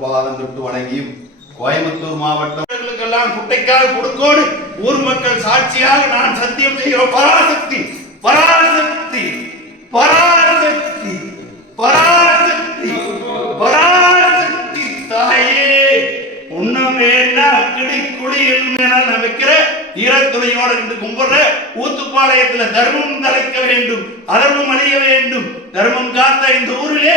பாதம் தொட்டு வணங்கியும் கோயம்புத்தூர் மாவட்டங்களுக்கெல்லாம் குட்டைக்கால் கொடுக்கோடு ஊர் மக்கள் சாட்சியாக நான் சத்தியம் செய்கிறோம். பராசக்தி பராசக்தி பராசக்தி பராசக்தி பராசக்தி தாயே. உண்ணமே அக்கடி குழியில் மேல நமைக்கிற ஈரத்துறையோட இருந்து கும்பிடுற ஊத்துப்பாளையத்துல தர்மம் தலைக்க வேண்டும் அதர்மம் அழிய வேண்டும் தர்மம் காத்த இந்த ஊரிலே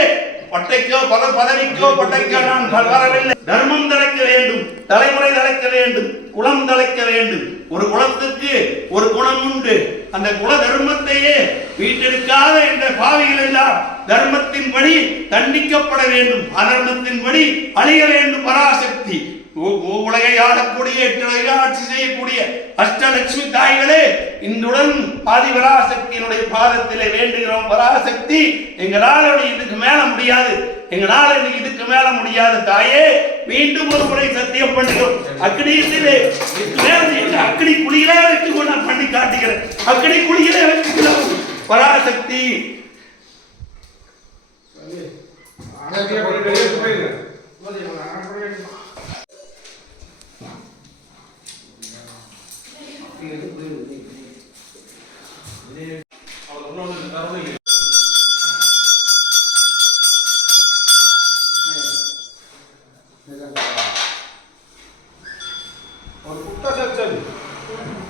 பட்டைக்கோ பத பதவிக்கோ பட்டைக்கோ நான் வரவில்லை. தர்மம் தலைக்க வேண்டும் தலைமுறை தலைக்க வேண்டும் குளம் தலைக்க வேண்டும். ஒரு குளத்துக்கு ஒரு குளம் உண்டு. அந்த குல தர்மத்தையே வீட்டெடுக்காத என்ற பாவிகள் எல்லாம் தர்மத்தின்படி தண்டிக்கப்பட வேண்டும் அதர்மத்தின்படி அழிய வேண்டும் பராசக்தி. உலகை ஆளக்கூடிய எட்டு உலகை ஆட்சி செய்யக்கூடிய அஷ்டலட்சுமி தாய்களே இன்றுடன் ஆதிபராசக்தியினுடைய பாதத்திலே வேண்டுகிறோம். பராசக்தி எங்களால் இதுக்கு மேல முடியாது. எங்களால் இதுக்கு மேல முடியாது தாயே. மீண்டும் ஒரு முறை சத்தியம் பண்ணுகிறோம். அக்னியத்திலே அக்னி குழியிலே வைத்து நான் பண்ணி காட்டுகிறேன். அக்னி குழியிலே வைத்துக்கிறோம் பராசக்தி. ஒரு குட்டா சச்சது எல்லாம்